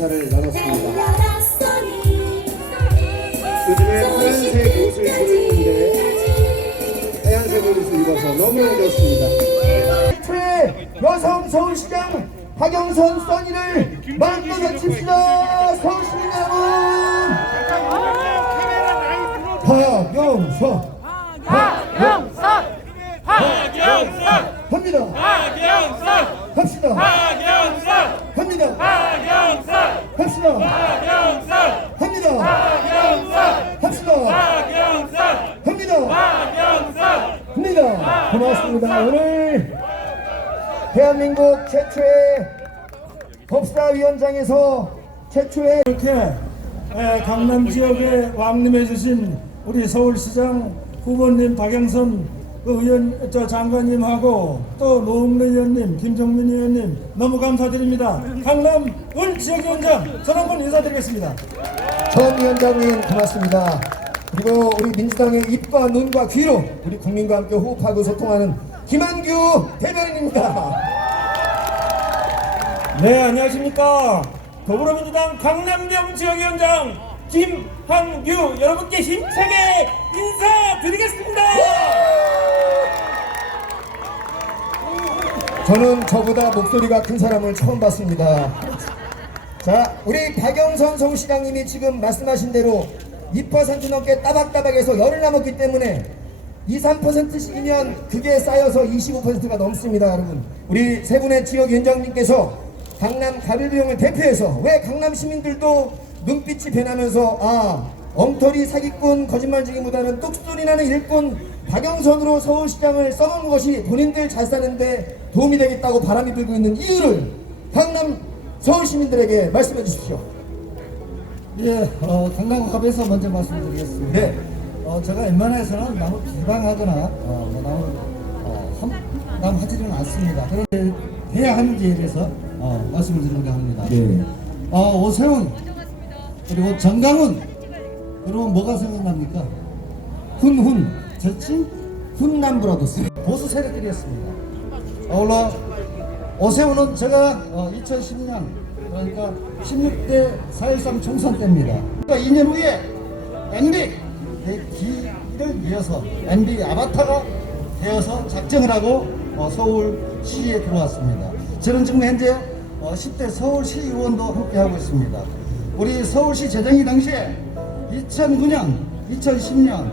인사를 나눴습니다. 요즘에 하얀색 옷을 입고 있는데 하얀색 옷을 입어서 너무 좋습니다. 최 여성 서울시장 박영선 써니를 만들어 칩시다 서울시민 여러분 박영선 박영선! 박영선! 합니다 박영선! 합시다 박영선! 합니다 박영선! 합시다 박영선! 합니다 박영선! 합시다 박영선! 합니다 박영선! 합니다 고맙습니다 오늘 대한민국 최초의 법사위원장에서 최초의 이렇게 에, 강남 지역에 왕림해 주신 우리 서울시장 후보님 박영선 그 의원 저 장관님하고 또 노웅래 의원님, 김정민 의원님 너무 감사드립니다. 강남 을 지역위원장 전 한 번 인사드리겠습니다. 전 위원장님 고맙습니다 그리고 우리 민주당의 입과 눈과 귀로 우리 국민과 함께 호흡하고 소통하는 김한규 대변인입니다 네 안녕하십니까 더불어민주당 강남병 지역위원장 김한규 여러분께 힘차게 인사드리겠습니다. 저는 저보다 목소리가 큰 사람을 처음 봤습니다. 자, 우리 박영선 서울시장님이 지금 말씀하신 대로 2% 넘게 따박따박해서 열을 남았기 때문에 2, 3%씩이면 그게 쌓여서 25%가 넘습니다, 여러분. 우리 세 분의 지역 위원장님께서 강남 가빌병을 대표해서 왜 강남 시민들도 눈빛이 변하면서 아 엉터리 사기꾼 거짓말쟁이보다는 뚝소리 나는 일꾼 박영선으로 서울시장을 써먹는 것이 본인들 잘 사는데 도움이 되겠다고 바람이 불고 있는 이유를 강남 서울 시민들에게 말씀해 주십시오. 예, 어, 강남갑에서 먼저 말씀드리겠습니다. 네. 어, 제가 웬만해서는 나무 비방하거나 어, 뭐 나무 어, 험담하지는 않습니다. 그런데 해야 하는지에 대해서 어, 말씀을 드리려고 합니다. 네. 어, 오세훈 그리고 정강훈 그러면 뭐가 생각납니까? 훈훈 절친 훈남 브라더스. 보수 세력들이었습니다. 아울러 오세훈은 제가 어, 2010년 그러니까 16대 4.13 총선 때입니다. 그러니까 2년 후에 MB 대기를 위해서 MB 아바타가 되어서 작정을 하고 어, 서울시에 들어왔습니다. 저는 지금 현재 어, 10대 서울시 의원도 함께하고 있습니다. 우리 서울시 재정이 당시에 2009년, 2010년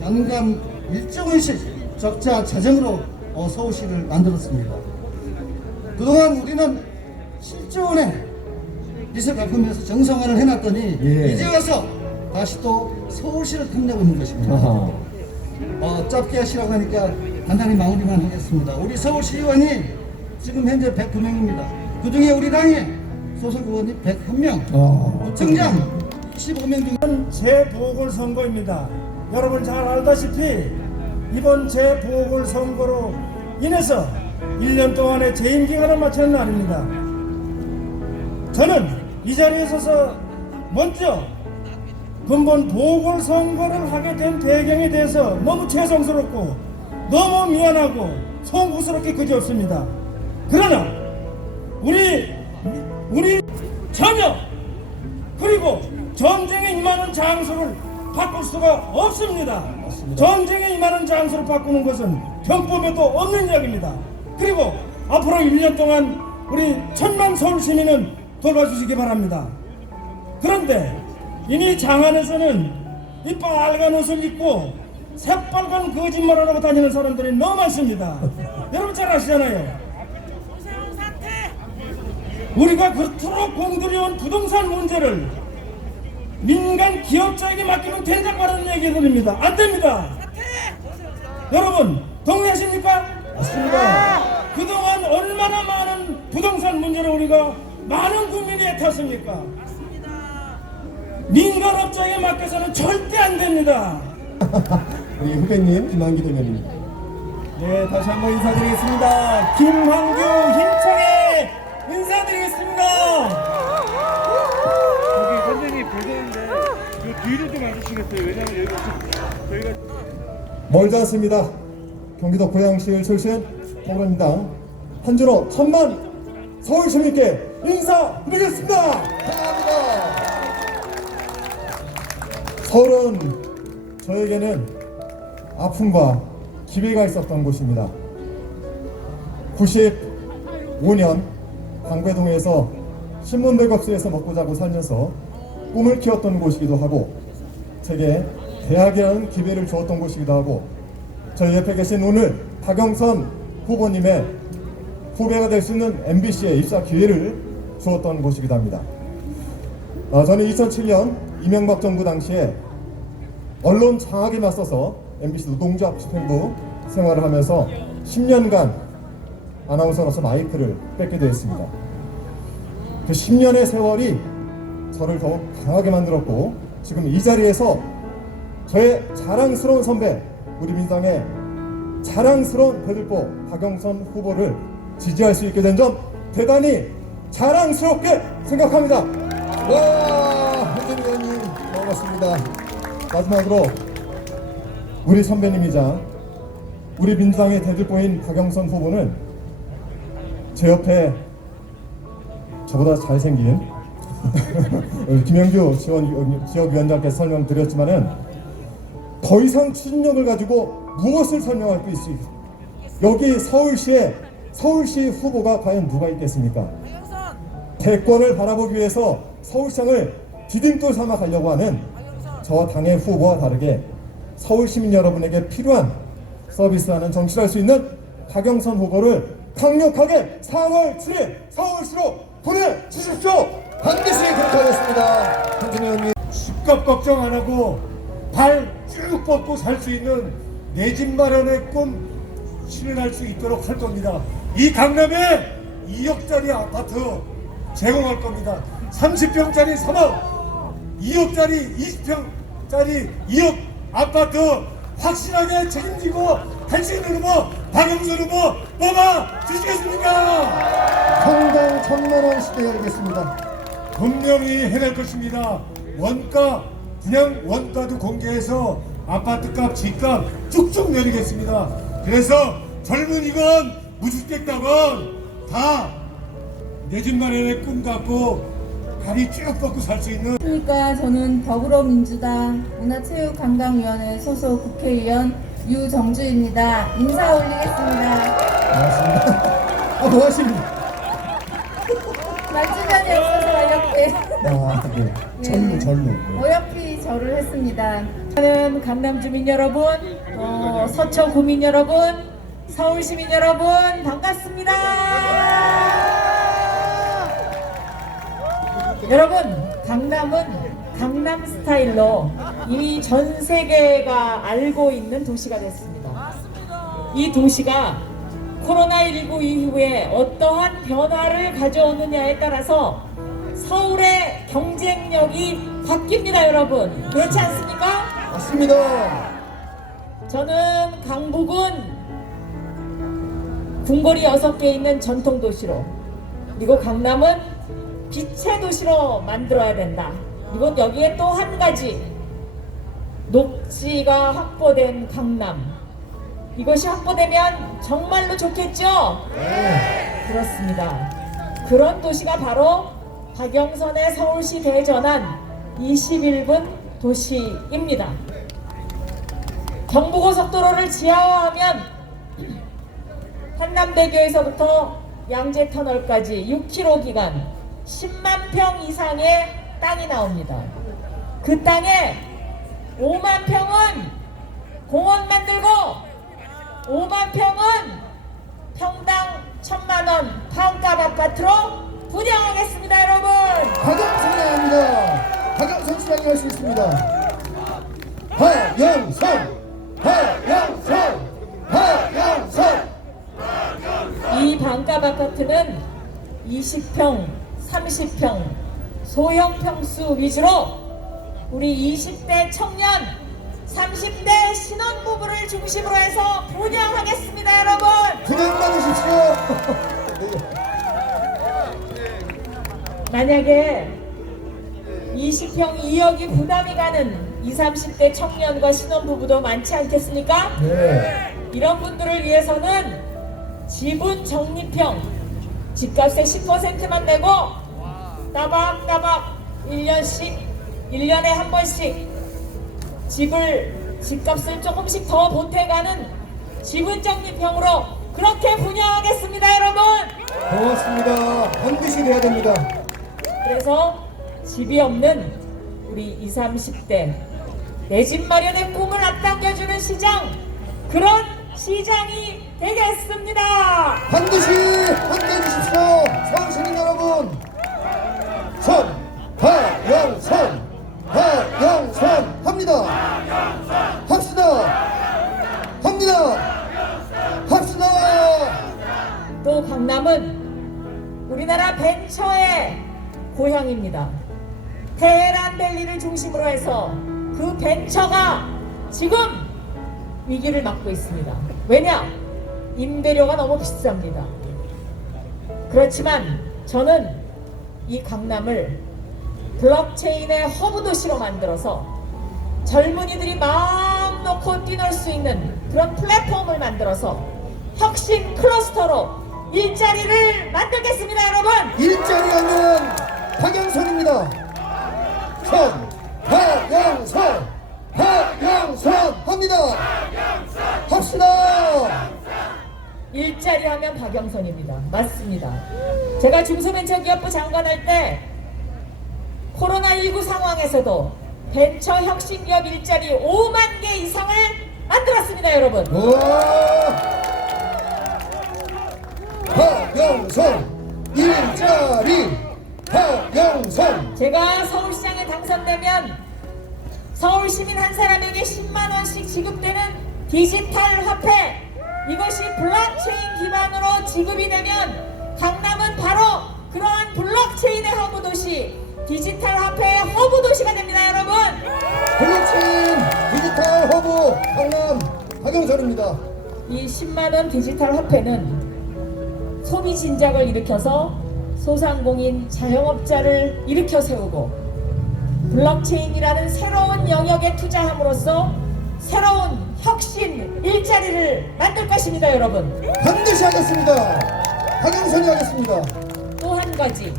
연간 1조 원씩 적자 재정으로 어, 서울시를 만들었습니다. 그동안 우리는 7조 원의 빚을 갚으면서 정상화를 해놨더니 예. 이제 와서 다시 또 서울시를 탐내고 있는 것입니다. 아하. 어, 짧게 하시라고 하니까 간단히 마무리만 하겠습니다. 우리 서울시 의원이 지금 현재 109명입니다. 그 중에 우리 당의 소속 의원이 101명, 어. 구청장 15명 중 재보궐선거입니다. 여러분 잘 알다시피 이번 재보궐선거로 인해서 1년 동안의 재임 기간을 마치는 날입니다. 저는 이 자리에 서서 먼저 근본 보궐선거를 하게 된 배경에 대해서 너무 죄송스럽고 너무 미안하고 송구스럽게 그지없습니다. 그러나 우리 우리 전혀 그리고 전쟁에 임하는 장소를 바꿀 수가 없습니다. 전쟁에 임하는 장소를 바꾸는 것은 형법에도 없는 이야기입니다. 그리고 앞으로 1년 동안 우리 천만 서울 시민은 돌봐주시기 바랍니다. 그런데 이미 장안에서는 이 빨간 옷을 입고 새빨간 거짓말을 하고 다니는 사람들이 너무 많습니다. 여러분 잘 아시잖아요. 우리가 그토록 공들여온 부동산 문제를 민간 기업자에게 맡기면 된다고 얘기들입니다. 안 됩니다. 여러분 동의하십니까? 맞습니다. 그동안 얼마나 많은 부동산 문제를 우리가 많은 국민이 애탔습니까? 민간업자에게 맡겨서는 절대 안 됩니다. 우리 후배님 김한규 대변인입니다. 네, 다시 한번 인사드리겠습니다. 김황규 힘차게 인사드리겠습니다. 뒤로 좀 와주시겠어요? 왜냐면 여기 좀 저희가 멀지 않습니다. 경기도 고양시를 출신 더불어민주당 한 주로 천만 서울 시민께 인사드리겠습니다. 환영합니다. 서울은 저에게는 아픔과 기회가 있었던 곳입니다. 95년 광배동에서 신문백업소에서 먹고 자고 살면서 꿈을 키웠던 곳이기도 하고 제게 대학이라는 기회를 주었던 곳이기도 하고 저희 옆에 계신 오늘 박영선 후보님의 후배가 될 수 있는 MBC의 입사 기회를 주었던 곳이기도 합니다. 어, 저는 2007년 이명박 정부 당시에 언론 장악에 맞서서 MBC 노동조합 집행부 생활을 하면서 10년간 아나운서로서 마이크를 뺏게 되었습니다. 그 10년의 세월이 저를 더욱 강하게 만들었고 지금 이 자리에서 저의 자랑스러운 선배 우리 민주당의 자랑스러운 대들보 박영선 후보를 지지할 수 있게 된 점 대단히 자랑스럽게 생각합니다. 와, 한준 의원님 반갑습니다. 마지막으로 우리 선배님이자 우리 민주당의 대들보인 박영선 후보는 제 옆에 저보다 잘생긴 김영규 지원, 지역위원장께서 설명드렸지만은 더 이상 추진력을 가지고 무엇을 설명할 수 있을지 여기 서울시에 서울시 후보가 과연 누가 있겠습니까? 대권을 바라보기 위해서 서울시장을 디딤돌 삼아 가려고 하는 저와 당의 후보와 다르게 서울 시민 여러분에게 필요한 서비스하는 정치를 할 수 있는 박영선 후보를 강력하게 4월 7일 서울시로 보내주십시오. 반드시 그렇게 하겠습니다. 한준 의원님. 집값 걱정 안 하고 발 쭉 뻗고 살 수 있는 내 집 마련의 꿈 실현할 수 있도록 할 겁니다. 이 강남에 2억짜리 아파트 제공할 겁니다. 30평짜리 3억, 2억짜리 20평짜리 2억 아파트 확실하게 책임지고 할 수 있는 후보 박영선 후보 뽑아 주시겠습니까? 평당 천만 원 시대 열겠습니다. 분명히 해낼 것입니다. 원가 그냥 원가도 공개해서 아파트값, 집값 쭉쭉 내리겠습니다. 그래서 젊은이건 무주택자건 다 내 집 마련의 꿈 갖고 다리 쭉 뻗고 살 수 있는 안녕하십니까. 저는 더불어민주당 문화체육관광위원회 소속 국회의원 유정주입니다. 인사 올리겠습니다. 반갑습니다. 아, 뭐 하십니까? 말주변이 없어서 어렵게 아, 네. 절로, 절로. 어여삐 절을 했습니다. 저는 강남 주민 여러분, 어, 서초 구민 여러분, 서울 시민 여러분 반갑습니다. 여러분, 강남은 강남 스타일로 이미 전 세계가 알고 있는 도시가 됐습니다. 이 도시가 코로나19 이후에 어떠한 변화를 가져오느냐에 따라서 서울의 경쟁력이 바뀝니다, 여러분. 그렇지 않습니까? 맞습니다. 저는 강북은 궁궐이 6개 있는 전통 도시로 그리고 강남은 빛의 도시로 만들어야 된다. 그리고 여기에 또 한 가지 녹지가 확보된 강남 이것이 확보되면 정말로 좋겠죠? 네, 그렇습니다. 그런 도시가 바로 박영선의 서울시 대전환 21분 도시입니다. 경부고속도로를 지하화하면 한남대교에서부터 양재터널까지 6km 기간 10만 평 이상의 땅이 나옵니다. 그 땅에 5만 평은 공원 만들고 5만 평은 평당 1천만 원 판값 아파트로 분양하겠습니다, 여러분. 박영선 시장입니다. 박영선 시장이 할수 있습니다. 박영선! 박영선! 박영선! 이 반값 아파트는 20평, 30평, 소형 평수 위주로 우리 20대 청년, 30대 신혼부부를 중심으로 해서 분양하겠습니다, 여러분. 분양 받으십시오. 만약에 20평 2억이 부담이 가는 20, 30대 청년과 신혼부부도 많지 않겠습니까? 네. 이런 분들을 위해서는 지분 적립형 집값의 10%만 내고 따박따박 1년씩 1년에 한 번씩 집을 집값을 조금씩 더 보태가는 지분 적립형으로 그렇게 분양하겠습니다 여러분 고맙습니다. 반드시 돼야 됩니다. 그래서 집이 없는 우리 20, 30대 내 집 마련의 꿈을 앞당겨주는 시장 그런 시장이 되겠습니다. 반드시 함께해 주십시오. 서울시민 여러분. 선, 하영선, 하영선 합니다. 합시다. 합니다. 합시다. 또 강남은 우리나라 벤처의 고향입니다. 테헤란 밸리를 중심으로 해서 그 벤처가 지금 위기를 맞고 있습니다. 왜냐? 임대료가 너무 비쌉니다. 그렇지만 저는 이 강남을 블록체인의 허브 도시로 만들어서 젊은이들이 마음 놓고 뛰놀 수 있는 그런 플랫폼을 만들어서 혁신 클러스터로 일자리를 만들겠습니다, 여러분. 일자리 얻는 박영선입니다. 선, 박영선, 박영선 합니다. 합시다. 일자리 하면 박영선입니다. 맞습니다. 제가 중소벤처기업부 장관할 때 코로나19 상황에서도 벤처 혁신기업 일자리 5만 개 이상을 만들었습니다, 여러분. 박영선 일자리 박영선 제가 서울시장에 당선되면 서울 시민 한 사람에게 10만 원씩 지급되는 디지털 화폐 이것이 블록체인 기반으로 지급이 되면 강남은 바로 그러한 블록체인의 허브 도시 디지털 화폐의 허브 도시가 됩니다, 여러분. 블록체인 디지털 허브 강남 박영선입니다. 이 10만 원 디지털 화폐는 소비 진작을 일으켜서 소상공인 자영업자를 일으켜 세우고 블록체인이라는 새로운 영역에 투자함으로써 새로운 혁신 일자리를 만들 것입니다, 여러분. 반드시 하겠습니다. 박영선이 하겠습니다. 또 한 가지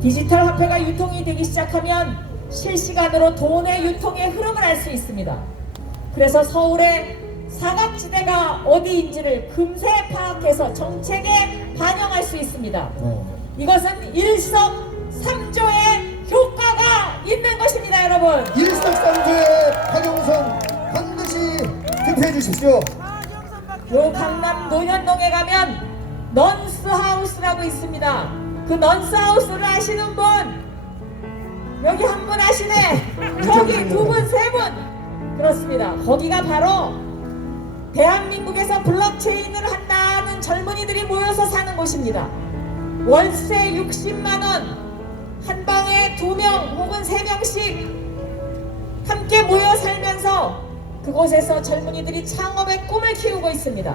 디지털 화폐가 유통이 되기 시작하면 실시간으로 돈의 유통의 흐름을 알 수 있습니다. 그래서 서울의 사각지대가 어디인지를 금세 파악해서 정책에 반영할 수 있습니다. 이것은 일석삼조의 효과가 있는 것입니다, 여러분. 일석삼조의 박영선 반드시 투표해 주십시오. 요 강남 노현동에 가면 넌스 하우스라고 있습니다. 그 넌스 하우스를 아시는 분 여기 한 분 아시네. 저기 두 분, 세 분. 그렇습니다. 거기가 바로 대한민국에서 블록체인을 한다는 젊은이들이 모여서 사는 곳입니다. 월세 60만 원, 한 방에 두 명 혹은 세 명씩 함께 모여 살면서 그곳에서 젊은이들이 창업의 꿈을 키우고 있습니다.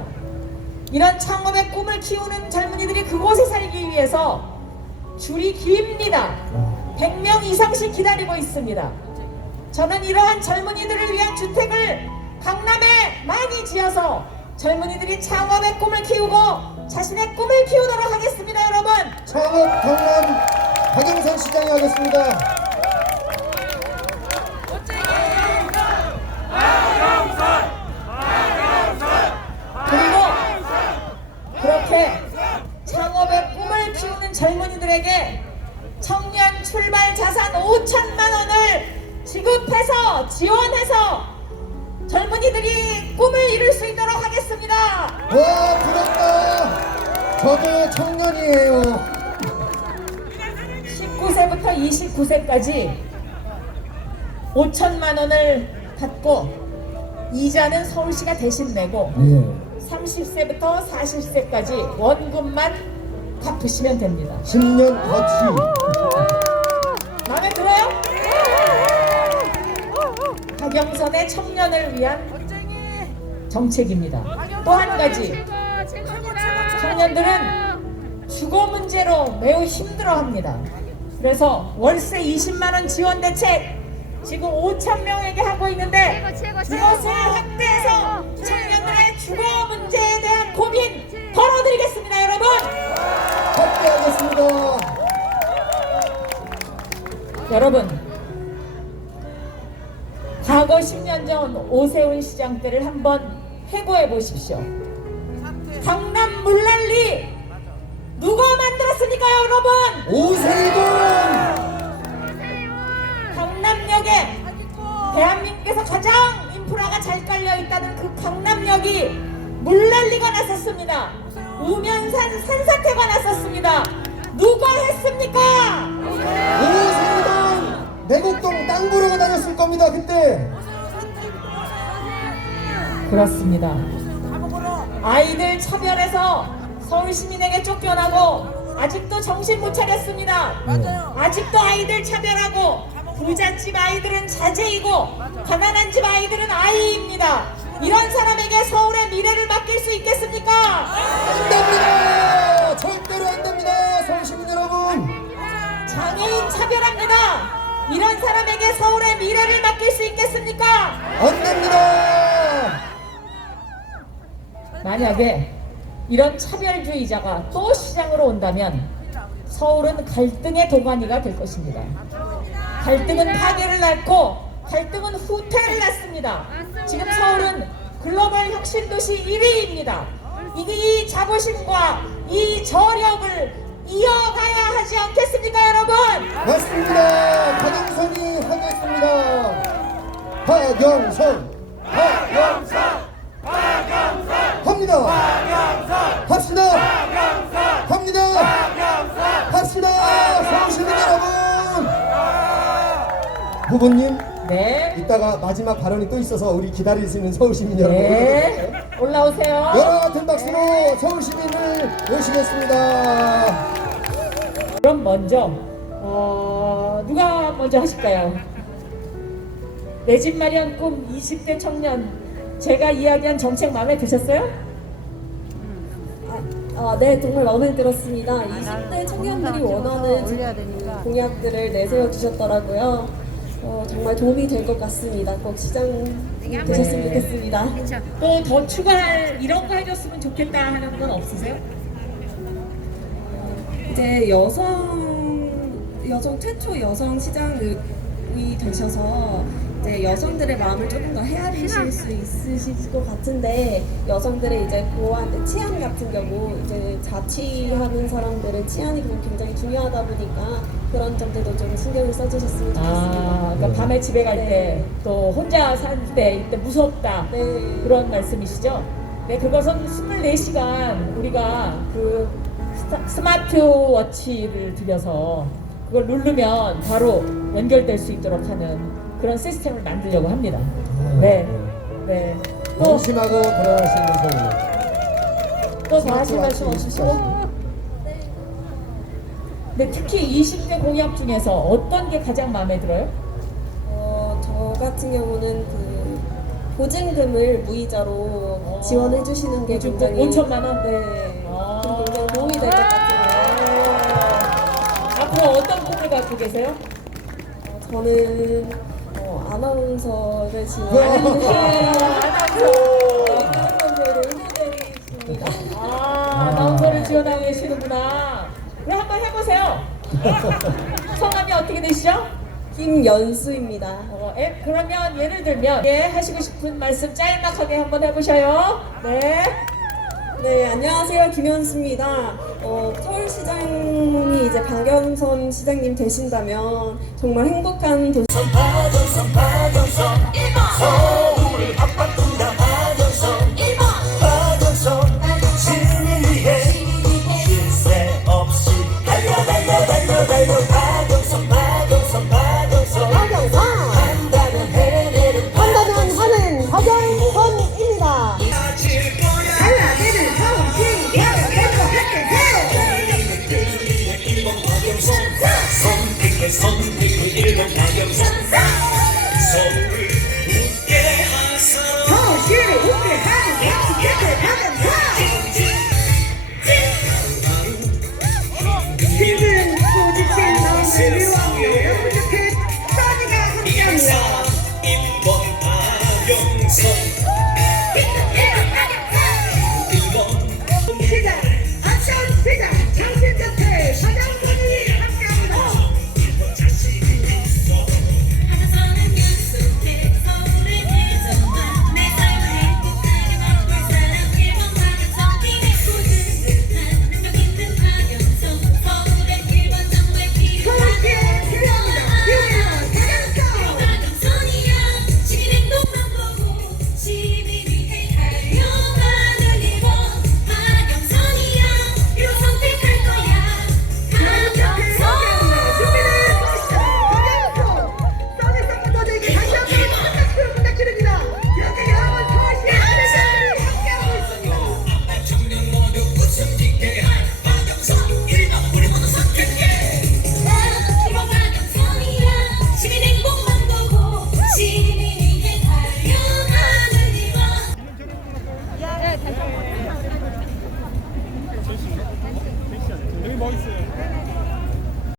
이런 창업의 꿈을 키우는 젊은이들이 그곳에 살기 위해서 줄이 깁니다. 100명 이상씩 기다리고 있습니다. 저는 이러한 젊은이들을 위한 주택을 강남에 많이 지어서 젊은이들이 창업의 꿈을 키우고 자신의 꿈을 키우도록 하겠습니다, 여러분. 창업 강남 박영선 시장이 하겠습니다. 그리고 그렇게 창업의 꿈을 키우는 젊은이들에게 청년 출발 자산 5천만 원을 지급해서 지원해서 젊은이들이 꿈을 이룰 수 있도록 하겠습니다. 와 부럽다. 저도 청년이에요. 19세부터 29세까지 5천만 원을 받고 이자는 서울시가 대신 내고 예. 30세부터 40세까지 원금만 갚으시면 됩니다. 10년 거치. 박영선의 청년을 위한 정책입니다. 또 한 가지 청년들은 주거 문제로 매우 힘들어합니다. 그래서 월세 20만 원 지원 대책 지금 5천 명에게 하고 있는데 이것을 확대해서 청년들의 주거 문제에 대한 고민 덜어드리겠습니다 여러분 함께하겠습니다. 여러분 과거 10년 전 오세훈 시장 때를 한번 회고해 보십시오 강남 물난리 누가 만들었습니까 여러분 오세훈! 강남역에 대한민국에서 가장 인프라가 잘 깔려 있다는 그 강남역이 물난리가 났었습니다. 우면산 산사태가 났었습니다. 누가 했습니까? 오세훈! 내곡동 땅 보러 다녔을 겁니다, 그때. 그렇습니다. 아이들 차별해서 서울 시민에게 쫓겨나고 아직도 정신 못 차렸습니다. 아직도 아이들 차별하고 부잣집 아이들은 자제이고 가난한 집 아이들은 아이입니다. 이런 사람에게 서울의 미래를 맡길 수 있겠습니까? 안 됩니다! 절대로 안 됩니다! 서울시민 여러분! 장애인 차별합니다. 이런 사람에게 서울의 미래를 맡길 수 있겠습니까? 안 됩니다! 만약에 이런 차별주의자가 또 시장으로 온다면 서울은 갈등의 도가니가 될 것입니다. 갈등은 파괴를 낳고 갈등은 후퇴를 낳습니다. 지금 서울은 글로벌 혁신 도시 1위입니다. 이 자부심과 이 저력을 이어가야 하지 않겠습니까, 여러분? 맞습니다! 박영선이 하겠습니다! 박영선! 박영선! 합니다! 합시다! 합니다! 합시다! 서울시민 여러분! 후보님, 네. 이따가 마지막 발언이 또 있어서 우리 기다릴 수 있는 서울시민 여러분. 네. 올라오세요. 여러 같은 박수로 서울시민을 모시겠습니다. 그럼 먼저 어, 누가 먼저 하실까요? 내 집 마련 꿈 20대 청년 제가 이야기한 정책 마음에 드셨어요? 아, 네, 정말 마음에 들었습니다. 20대 청년들이 원하는 그 공약들을 내세워 주셨더라고요. 어, 정말 도움이 될 것 같습니다. 꼭 시장 되셨으면 좋겠습니다. 또 더 추가할 이런 거 해줬으면 좋겠다 하는 건 없으세요? 이제 여성 여성 최초 여성 시장이 되셔서 이제 여성들의 마음을 조금 더 헤아리실 수 있으실 것 같은데 여성들의 이제 고한 치안 같은 경우 이제 자취하는 사람들의 치안이 굉장히 중요하다 보니까 그런 점들도 좀 신경을 써주셨으면 좋겠습니다. 아, 그러니까 밤에 집에 갈때또 혼자 살 때 이때 무섭다 네. 그런 말씀이시죠? 네, 그것은 24시간 우리가 그 스타- 스마트워치를 들여서 그걸 누르면 바로 연결될 수 있도록 하는 그런 시스템을 만들려고 합니다. 네. 네. 또, 방심하고 돌아갈 수 있는 서울. 또더 하실 말씀 없으시고? 네, 특히 20대 공약 중에서 어떤 게 가장 마음에 들어요? 어, 저 같은 경우는 그 보증금을 무이자로 지원해 주시는 게 굉장히 5천만 원? 네. 아. 굉장히 도움이 될 것 같아요. 앞으로 어떤 꿈을 갖고 계세요? 어, 저는 어, 아나운서를 지원하는 아나운서를 후보되겠습니다. 아, 아나운서를 지원하고 계시는구나. 그럼 한번 해보세요. 성함이 어떻게 되시죠? 김연수입니다. 어, 에, 그러면 예를 들면 예, 하시고 싶은 말씀 짤막하게 한번 해보셔요. 네. 네, 안녕하세요. 김현수입니다. 어, 서울시장이 이제 박영선 시장님 되신다면 정말 행복한 도시.